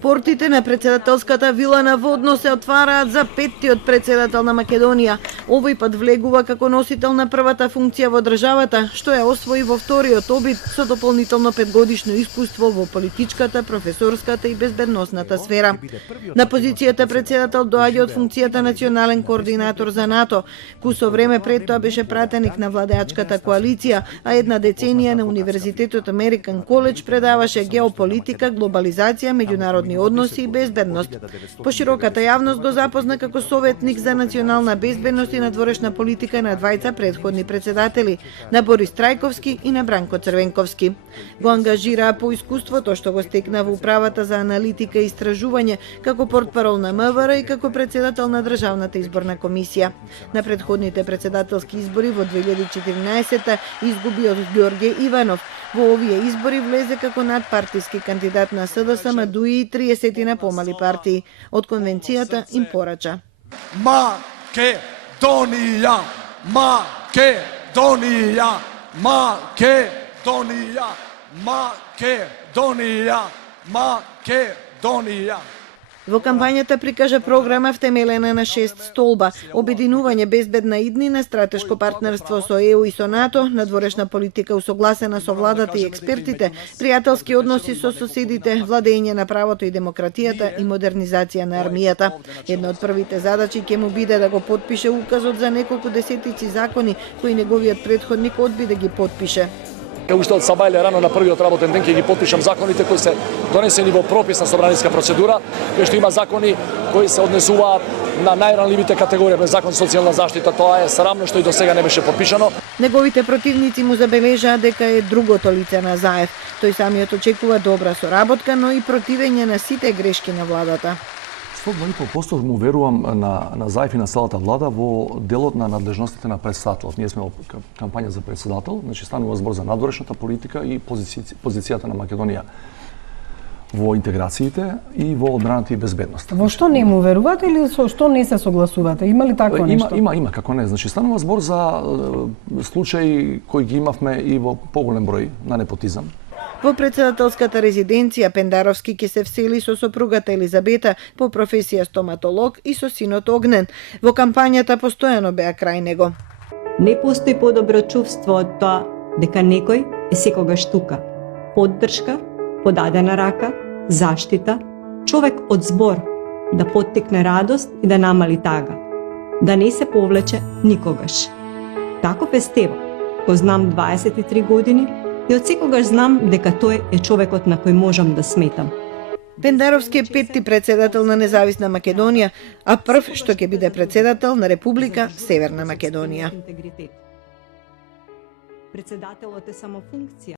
Портите на председателската вила на Водно се отвараат за петтиот председател на Македонија. Овој пат влегува како носител на првата функција во државата, што ја освои во вториот обид со дополнително 5-годишно искуство во политичката, професорската и безбедносната сфера. На позицијата председател доаѓа од функцијата национален координатор за НАТО, кој со време пред тоа беше пратеник на владеачката коалиција, а една деценија на Универзитетот Американ Коледж предаваше геополитика, глобализација, меѓународни односи и безбедност. Пошироката јавност го запозна како советник за национална безбедност и надворешна политика на двајца претходни председатели, на Борис Трајковски и на Бранко Црвенковски. Го ангажираа по искуството што го стекна во управата за аналитика и истражување како портпарол на МВР и како председател на Државната изборна комисија. На претходните председателски избори во 2014 изгуби од Ѓорѓе Иванов. Во овие избори влезе како надпартиски кандидат на СДСМ, дуи и 30 помали партии. Од конвенцијата им порача: Македонија, Македонија, Македонија, Македонија, Македонија. Во кампањата прикажа програма втемелена на 6 столба: обединување безбедна иднина, стратешко партнерство со ЕУ и со НАТО, надворешна политика усогласена со владата и експертите, пријателски односи со соседите, владење на правото и демократијата и модернизација на армијата. Една од првите задачи ќе му биде да го потпише указот за неколку десетици закони кои неговиот претходник одби да ги потпише. Уште од Сабајле рано на првиот работен ден ќе ги потпишам законите кои се донесени во прописна собраниска процедура, кои што има закони кои се однесуваат на најранливите категории, без закон социјална заштита. Тоа е срамно што и до сега не беше потпишано. Неговите противници му забележаа дека е другото лице на Заев. Тој самиот очекува добра соработка, но и противење на сите грешки на владата. 102% му верувам на Заев и на целата влада во делот на надлежностите на председател. Ние сме во кампања за председател, значи станува збор за надворешната политика и позицијата на Македонија во интеграциите и во одбраната и безбедност. Во што не му верувате или со што не се согласувате? Има ли такво нешто? Има, како не. Значи станува збор за случаи кои ги имавме и во поголем број на непотизам. Во председателската резиденција Пендаровски ќе се всели со сопругата Елизабета, по професија стоматолог, и со синот Огнен. Во кампањата постојано беа крај него. Не постои подобро чувство од тоа дека некој е секогаш тука. Поддршка, подадена рака, заштита, човек од збор, да поттикне радост и да намали тага. Да не се повлече никогаш. Таков е Стево, го знам 23 години, и од секогаш знам дека тој е човекот на кој можам да сметам. Пендаровски е петти председател на Независна Македонија, а прв што ќе биде председател на Република Северна Македонија. Председателот е само функција.